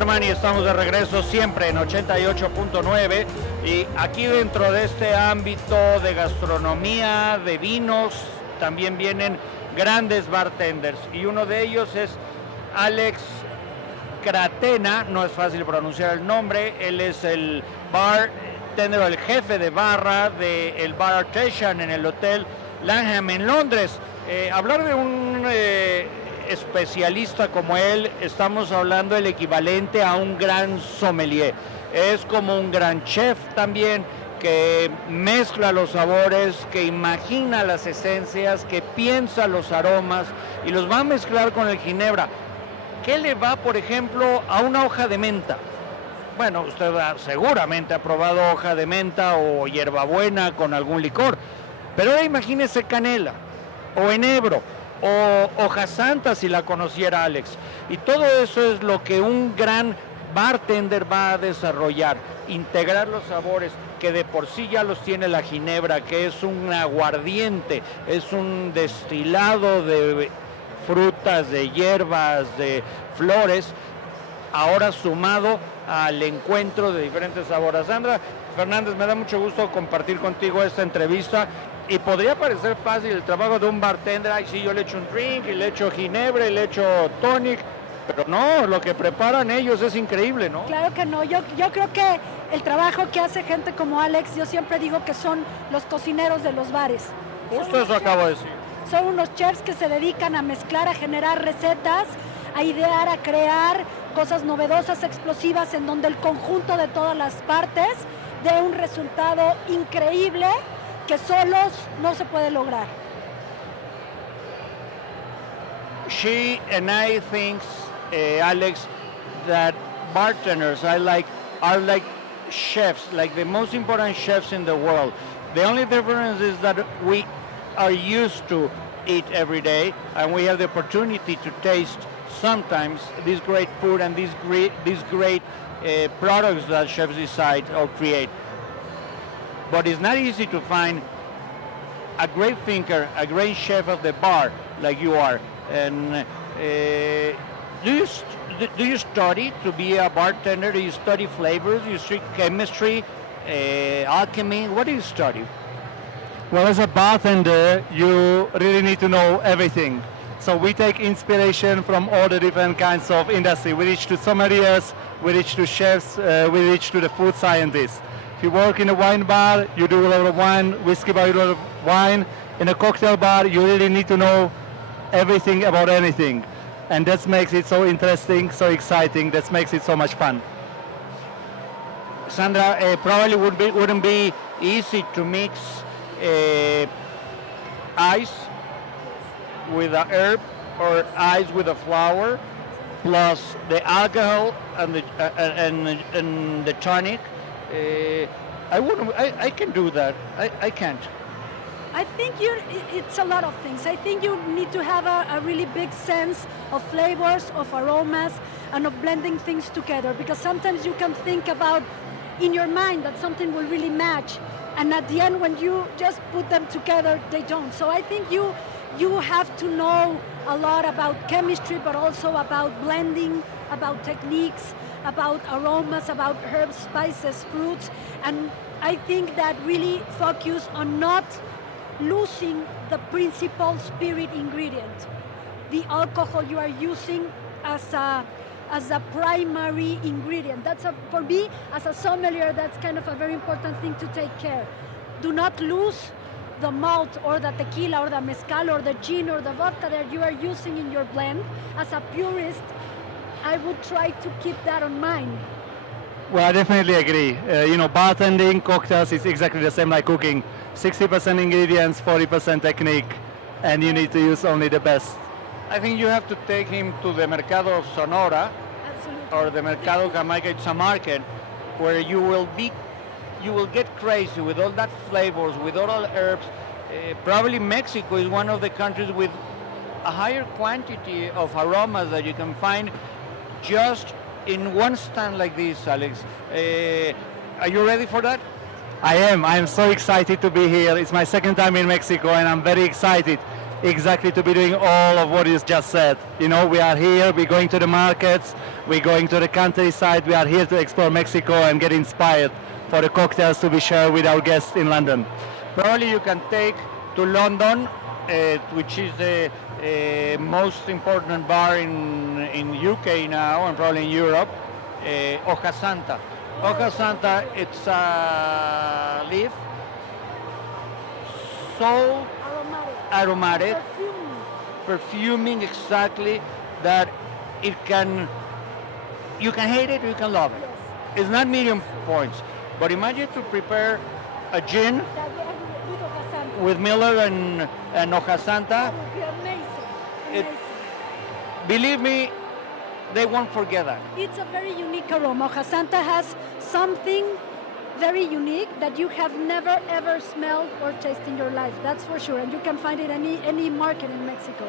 Barman y estamos de regreso siempre en 88.9 y aquí dentro de este ámbito de gastronomía, de vinos, también vienen grandes bartenders y uno de ellos es Alex Kratena, no es fácil pronunciar el nombre, él es el bartender, el jefe de barra del Bar Artisan en el Hotel Langham en Londres. Hablar de un especialista como él, estamos hablando del equivalente a un gran sommelier. Es como un gran chef también, que mezcla los sabores, que imagina las esencias, que piensa los aromas y los va a mezclar con el ginebra. ¿Qué le va, por ejemplo, a una hoja de menta? Bueno, usted seguramente ha probado hoja de menta o hierbabuena con algún licor, pero ahora imagínese canela o enebro o hoja santa si la conociera Alex. Y todo eso es lo que un gran bartender va a desarrollar, integrar los sabores que de por sí ya los tiene la ginebra, que es un aguardiente, es un destilado de frutas, de hierbas, de flores, ahora sumado al encuentro de diferentes sabores. Sandra Fernández, me da mucho gusto compartir contigo esta entrevista. Y podría parecer fácil el trabajo de un bartender, ay sí, yo le echo un drink, y le echo ginebra, y le echo tonic, pero no, lo que preparan ellos es increíble, ¿no? Claro que no, yo creo que el trabajo que hace gente como Alex, yo siempre digo que son los cocineros de los bares. Justo eso acabo de decir. Son unos chefs que se dedican a mezclar, a generar recetas, a idear, a crear cosas novedosas, explosivas, en donde el conjunto de todas las partes dé un resultado increíble que solos no se puede lograr. She and I think, Alex, that bartenders are like chefs, like the most important chefs in the world. The only difference is that we are used to eat every day, and we have the opportunity to taste sometimes this great food and these great products that chefs decide or create. But it's not easy to find a great thinker, a great chef of the bar like you are. And do you study to be a bartender? Do you study flavors? Do you study chemistry, alchemy? What do you study? Well, as a bartender, you really need to know everything. So we take inspiration from all the different kinds of industry. We reach to sommeliers, we reach to chefs, we reach to the food scientists. If you work in a wine bar, you do a lot of wine, whiskey bar, you do a lot of wine. In a cocktail bar, you really need to know everything about anything. And that makes it so interesting, so exciting, that makes it so much fun. Sandra, probably wouldn't be easy to mix ice with a herb or ice with a flour, plus the alcohol and the tonic. I can do that. I can't. I think it's a lot of things. I think you need to have a really big sense of flavors, of aromas, and of blending things together, because sometimes you can think about in your mind that something will really match, and at the end when you just put them together, they don't. So I think you have to know a lot about chemistry, but also about blending, about techniques, about aromas, about herbs, spices, fruits, and I think that really focus on not losing the principal spirit ingredient, the alcohol you are using as a primary ingredient. For me, as a sommelier, that's kind of a very important thing to take care. Do not lose the malt or the tequila or the mezcal or the gin or the vodka that you are using in your blend. As a purist, I would try to keep that on mind. Well, I definitely agree. Bartending, cocktails is exactly the same like cooking. 60% ingredients, 40% technique, and you need to use only the best. I think you have to take him to the Mercado Sonora. Absolutely. Or the Mercado Jamaica. It's a market where you will get crazy with all that flavors, with all the herbs. Probably Mexico is one of the countries with a higher quantity of aromas that you can find just in one stand like this, Alex. Are you ready for that? I am so excited to be here. It's my second time in Mexico and I'm very excited. exactly to be doing all of what you just said. You know, we are here, we're going to the markets, we're going to the countryside, we are here to explore Mexico and get inspired for the cocktails to be shared with our guests in London. Probably you can take to London, which is the most important bar in UK now and probably in Europe, Hoja Santa. Hoja Santa, it's a leaf, so aromatic, perfuming exactly, that you can hate it or you can love it. Yes. It's not medium points, but imagine to prepare a gin With Hoja Santa. with Miller and Hoja Santa. That would be amazing. It- Amazing. Believe me, they won't forget that. It's a very unique aroma. Hoja Santa has something very unique that you have never ever smelled or tasted in your life. That's for sure, and you can find it any market in Mexico.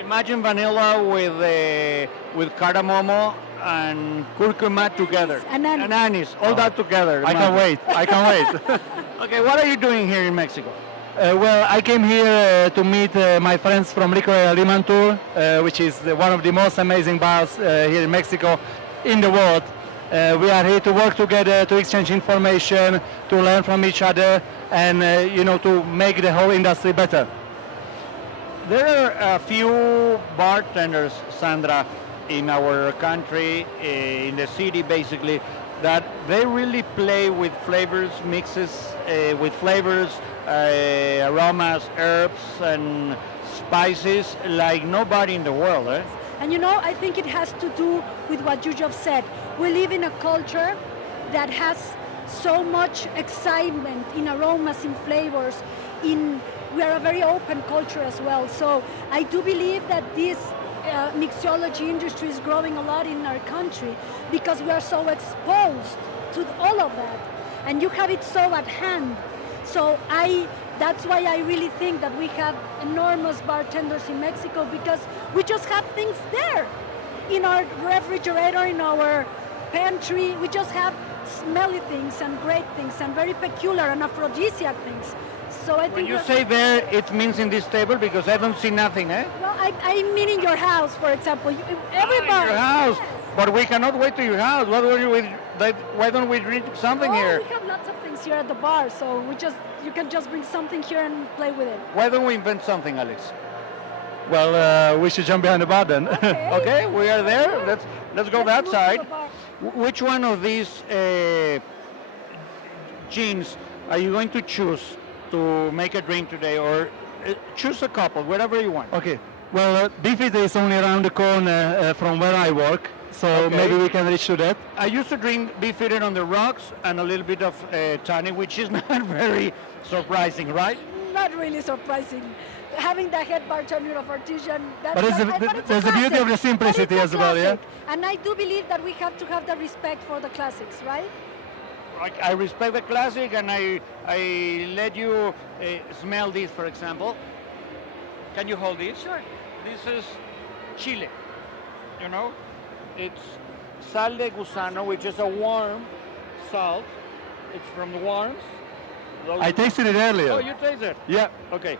Imagine vanilla with cardamomo and curcuma together. And anise. anise, all that together. I can't wait, I can't wait. Okay, what are you doing here in Mexico? Well, I came here to meet my friends from Licoreria Limantur, which is one of the most amazing bars here in Mexico, in the world. We are here to work together, to exchange information, to learn from each other, and to make the whole industry better. There are a few bartenders, Sandra, in our country, in the city basically, that they really play with flavors, mixes with flavors, aromas, herbs, and spices like nobody in the world. Eh? And I think it has to do with what you just said. We live in a culture that has so much excitement in aromas, in flavors. We are a very open culture as well. So I do believe that this mixology industry is growing a lot in our country because we are so exposed to all of that. And you have it so at hand. So that's why I really think that we have enormous bartenders in Mexico, because we just have things there in our refrigerator, in our pantry. We just have smelly things and great things and very peculiar and aphrodisiac things. So I When think you say there, it means in this table because I don't see nothing, eh? well, I mean in your house, for example. Everybody. Your house. Yes. But we cannot wait to your house. Why don't we drink something here? We have lots of things here at the bar, so you can just bring something here and play with it. Why don't we invent something, Alex? Well, we should jump behind the bar then. Okay. Okay, we are there. Let's go that move to side. the bar. Which one of these gins are you going to choose to make a drink today, or choose a couple, whatever you want? Okay. Well, Beefeater is only around the corner from where I work, so Okay. maybe we can reach to that. I used to drink Beefeater on the rocks and a little bit of tonic, which is not very surprising, right? Not really surprising. Having the head bartender of Artisan, But there's the beauty of the simplicity as well, yeah? And I do believe that we have to have the respect for the classics, right? I respect the classic, and I let you smell this, for example. Can you hold this? Sure. This is chile, It's sal de gusano, which is a warm salt. It's from the worms. I tasted it earlier. Oh, you taste it? Yeah. Okay.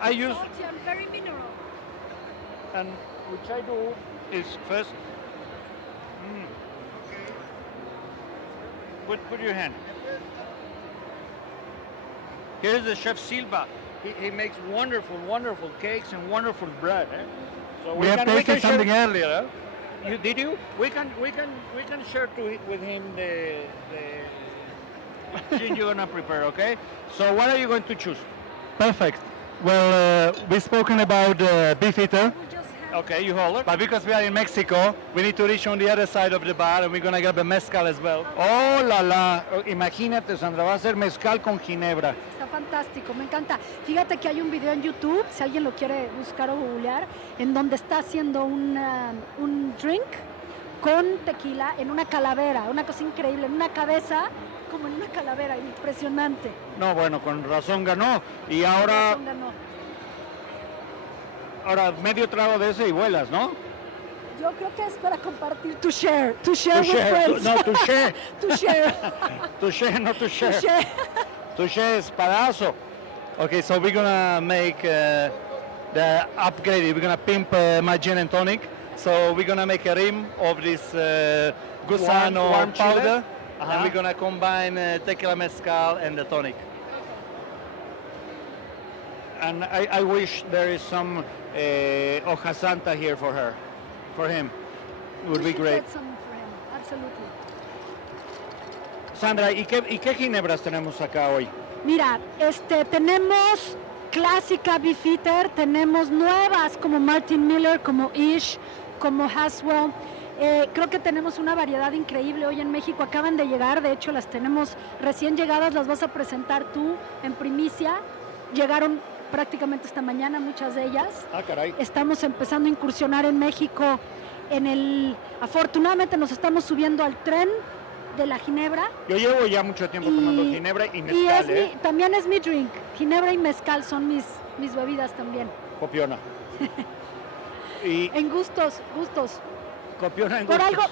I use, Salty and very mineral. and which I do is first, put your hand. Here's the chef Silva. He makes wonderful cakes and wonderful bread. Eh? So We have tasted something earlier. Huh? Did you? We can share with him the gin you're gonna prepare. Okay. So what are you going to choose? Perfect. Well, we've spoken about Beefeater, We just have Okay, you hold it. but because we are in Mexico, we need to reach on the other side of the bar, and we're gonna grab a mezcal as well. Oh, la la. Imagínate, Sandra, va a ser mezcal con ginebra. Está fantástico, me encanta. Fíjate que hay un video en YouTube, si alguien lo quiere buscar o googlear, en donde está haciendo un drink con tequila en una calavera, una cosa increíble, en una cabeza, como en una calavera, impresionante. No, bueno, con razón ganó. Y ahora, Razón ganó. medio trago de ese y vuelas, ¿no? Yo creo que es para compartir, to share with share, friends. no, to share. To share. To share, no to share. To share. To share, espadazo. Okay, so we're gonna make the upgrade. We're gonna pimp my gin and tonic. So we're gonna make a rim of this gusano warm chile? powder, Uh-huh. and we're gonna combine tequila mezcal and the tonic. And I wish there is some hoja santa here for him. It would We be should great. get some for him. Absolutely. Sandra, ¿y qué ginebras tenemos acá hoy? Mira, tenemos clásica Beefeater, tenemos nuevas como Martin Miller, como Ish, como Haswell. Creo que tenemos una variedad increíble hoy en México. Acaban de llegar, de hecho las tenemos recién llegadas, las vas a presentar tú en primicia. Llegaron prácticamente esta mañana muchas de ellas. Ah, caray. Estamos empezando a incursionar en México. Afortunadamente nos estamos subiendo al tren de la ginebra. Yo llevo ya mucho tiempo tomando ginebra y mezcal, También es mi drink. Ginebra y mezcal son mis bebidas también. Copiona. Y En gustos. copiona en Por gustos.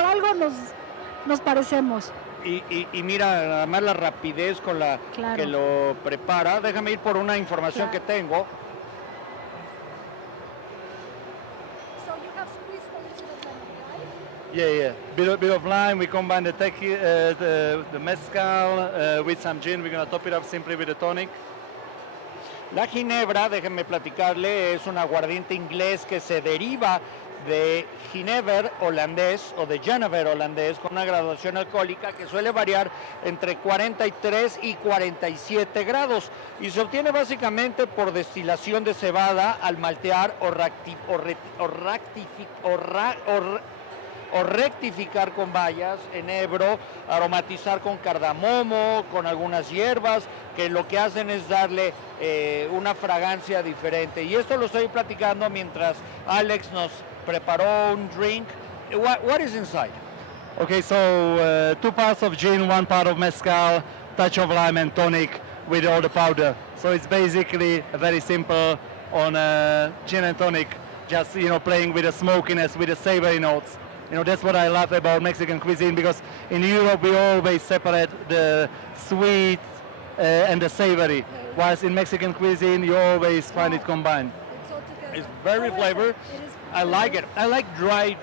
algo nos parecemos. Y mira, nada más la rapidez con la Claro. que lo prepara. Déjame ir por una información Claro. que tengo. So you have squeezed a little bit of lemon, right? Yeah. Bit of lime. We combine the the mezcal with some gin. We're gonna top it up simply with the tonic. La ginebra, déjenme platicarle, es un aguardiente inglés que se deriva de Ginever holandés o de Genever holandés con una graduación alcohólica que suele variar entre 43 y 47 grados y se obtiene básicamente por destilación de cebada al maltear o rectificar con bayas, enebro, aromatizar con cardamomo, con algunas hierbas, que lo que hacen es darle una fragancia diferente. Y esto lo estoy platicando mientras Alex nos preparó un drink. What is inside? Okay, so 2 parts of gin, 1 part of mezcal, touch of lime and tonic with all the powder. So it's basically very simple on gin and tonic, just playing with the smokiness, with the savory notes. That's what I love about Mexican cuisine, because in Europe we always separate the sweet and the savory, whilst in Mexican cuisine you always find it combined. It's all together. It's very flavored. It is I like it. I like dry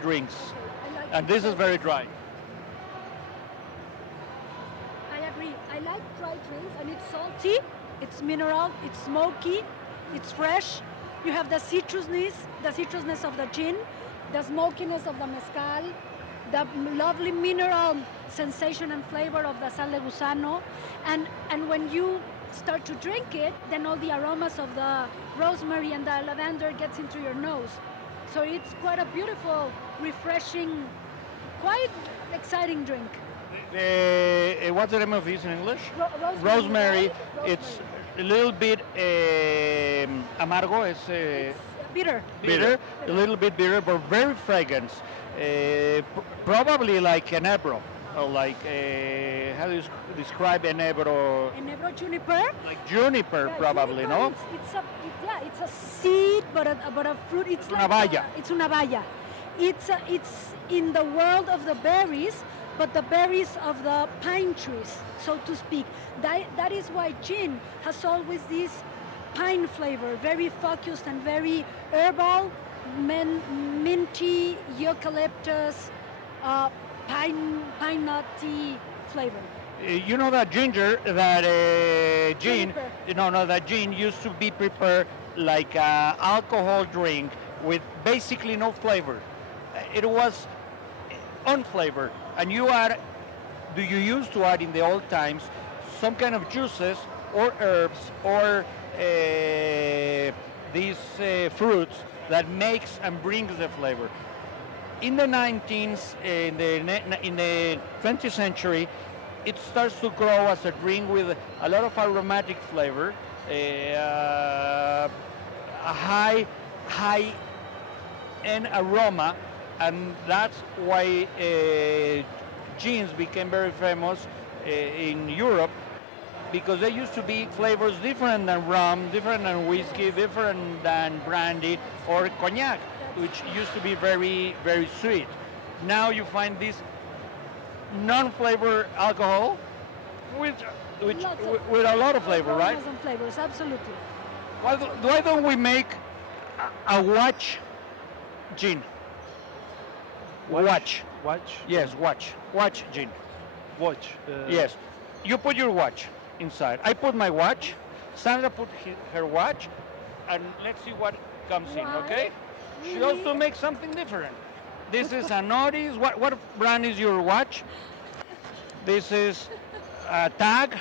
drinks, I like and this is very dry. I agree. I like dry drinks, and it's salty, it's mineral, it's smoky, it's fresh. You have the citrusness of the gin, the smokiness of the mezcal, the lovely mineral sensation and flavor of the sal de gusano, and when you start to drink it, then all the aromas of the rosemary and the lavender gets into your nose. So it's quite a beautiful, refreshing, quite exciting drink. What's the name of this in English? Rosemary. Rosemary. It's a little bit amargo. It's Bitter. bitter, a little bit bitter, but very fragrant. Probably like enebro, or like how do you describe enebro? Enebro juniper. Like juniper, Yeah, probably, juniper, no? It's a seed, but a fruit. It's Una baya. It's una baya. It's in the world of the berries, but the berries of the pine trees, so to speak. That is why gin has always this pine flavor, very focused and very herbal, minty, eucalyptus, pine nutty flavor. You know that gin, Juniper. that gin used to be prepared like an alcohol drink with basically no flavor. It was unflavored, and do you used to add in the old times some kind of juices or herbs or these fruits that makes and brings the flavor. In the 20th century, it starts to grow as a drink with a lot of aromatic flavor, a high end aroma, and that's why gins became very famous in Europe, because there used to be flavors different than rum, different than whiskey, different than brandy or cognac, which used to be very, very sweet. Now you find this non-flavor alcohol, which which, Lots of- with a lot of flavor, right? aromas and flavors, absolutely. Why don't we make a watch gin? Watch. Watch. Yes, watch. Watch gin. Watch. Yes. You put your watch inside. I put my watch. Sandra put her watch. And let's see what comes in, Why? okay? She Really? also makes something different. This is an Oris. What brand is your watch? This is a Tag,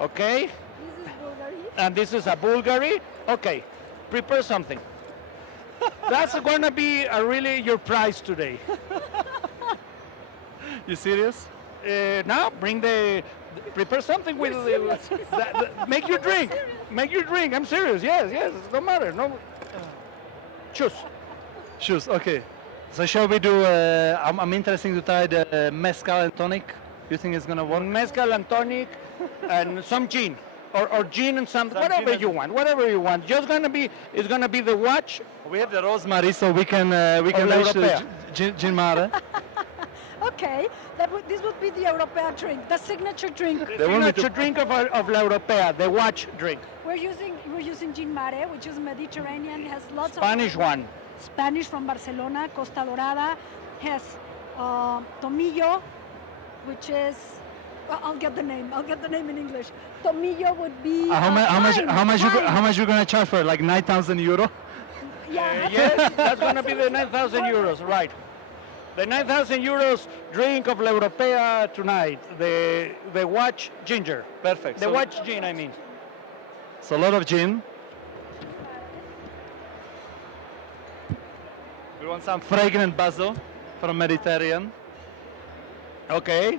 okay? This is Bulgari. And this is a Bulgari. Okay, prepare something. That's going to be really your prize today. You serious? Now bring prepare something with serious. make your drink. serious. Make your drink. I'm serious. Yes, no matter. No. Choose. Shoes. Okay. So shall we do? I'm interested to try the mezcal and tonic. You think it's gonna work? Mezcal and tonic and some gin. Or gin and something, Some whatever gin you want, whatever you want. It's gonna be the watch. We have the rosemary, so we can reach Europea. the gin mare. Okay, this would be the Europea drink, the signature drink. The They want me to- signature drink of La Europea, the watch drink. We're using gin mare, which is Mediterranean, has lots Spanish of one. Spanish from Barcelona, Costa Dorada, has tomillo, which is I'll get the name in English. Tomillo would be How much you gonna charge for it? Like 9,000 euro? Yeah, Yes, that's gonna be the 9,000 euros, right? The 9,000 euros drink of La Europea tonight. The watch ginger. Perfect. The watch gin, I mean. So a lot of gin. We want some fragrant basil from Mediterranean. Okay.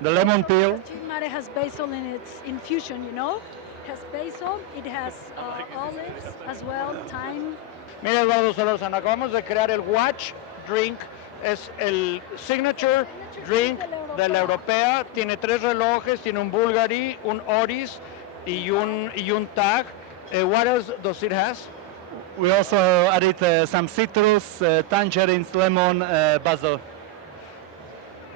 The lemon peel. Gin mare has basil in its infusion, you know. It has basil, it has olives as well, thyme. Mira, Eduardo Solorzano, acabamos de crear el watch drink. Es el signature drink de la Europea. Tiene 3 relojes, tiene un Bulgari, un Oris y un Tag. What else does it has? We also added some citrus, tangerines, lemon, basil,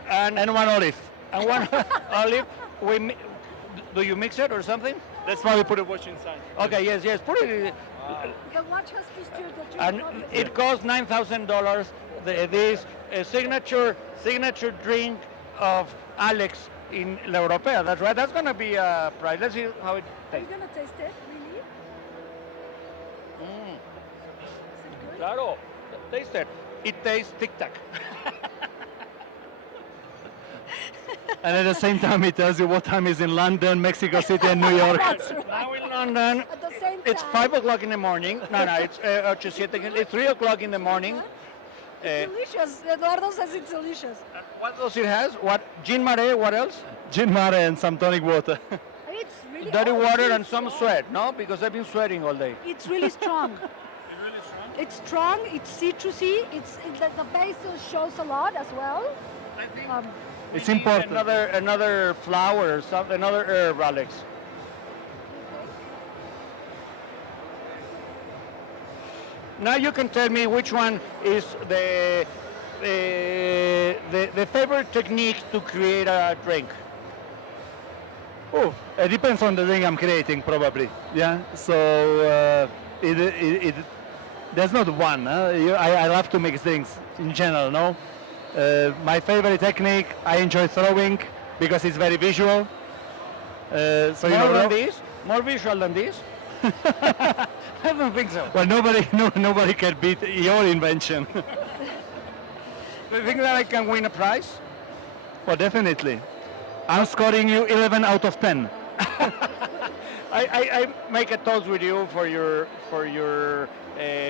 and one olive. And one olive. Do you mix it or something? That's why we put a watch inside. Okay, yes. Put it. The watch has to stir the drink. And obviously. it costs $9,000. This signature drink of Alex in La Europea. That's right. That's gonna be a price. Let's see how it Are you tastes. gonna taste it, really? Mm. Is it good? Claro, taste it. It tastes tic tac. And at the same time, it tells you what time is in London, Mexico City, and New York. That's right. Now in London, At the same it's time. 5 o'clock in the morning. No, it's 3 o'clock in the morning. Delicious. Eduardo says it's delicious. What else it has? What? Gin mare, what else? Gin mare and some tonic water. It's really Dirty it's water really and some strong. sweat, no? Because I've been sweating all day. It's really strong. It's strong. It's citrusy. The basil shows a lot as well. It's We need important. Another flower or something, another herb, Alex. Now you can tell me which one is the favorite technique to create a drink. Oh, it depends on the thing I'm creating, probably. Yeah. So there's not one. I love to mix things in general. No. My favorite technique, I enjoy throwing because it's very visual. So you More know, than this? More visual than this? I don't think so. well, nobody can beat your invention. Do you think that I can win a prize? Well, definitely. I'm scoring you 11 out of 10. I make a toast with you for your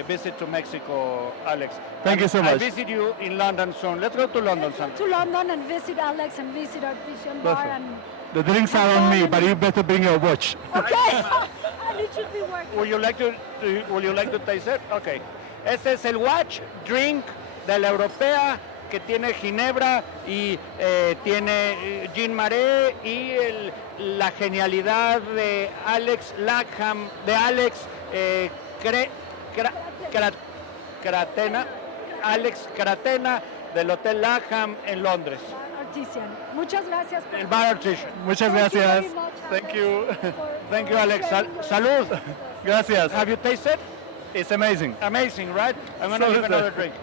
visit to Mexico, Alex. Thank you so I much. visit you in London soon. Let's go to London Let's go sometime. to London and visit Alex and visit Artisan Bar Perfect. and The drinks are on me, but you better bring your watch. okay. And it should be working. Would you like to taste it? Okay. Este es el watch drink de la Europea que tiene ginebra y tiene gin mare y la genialidad de Alex Lakham, de Alex Kratena, Alex Kratena del Hotel Lakham en Londres. artisan. Muchas gracias. El bar artisan. Muchas Thank you gracias. very much, Thank you. Thank you, Alex. sharing your Salud. experience. Gracias. Have you tasted? It's amazing. Amazing, right? I'm going to give Salute. another drink.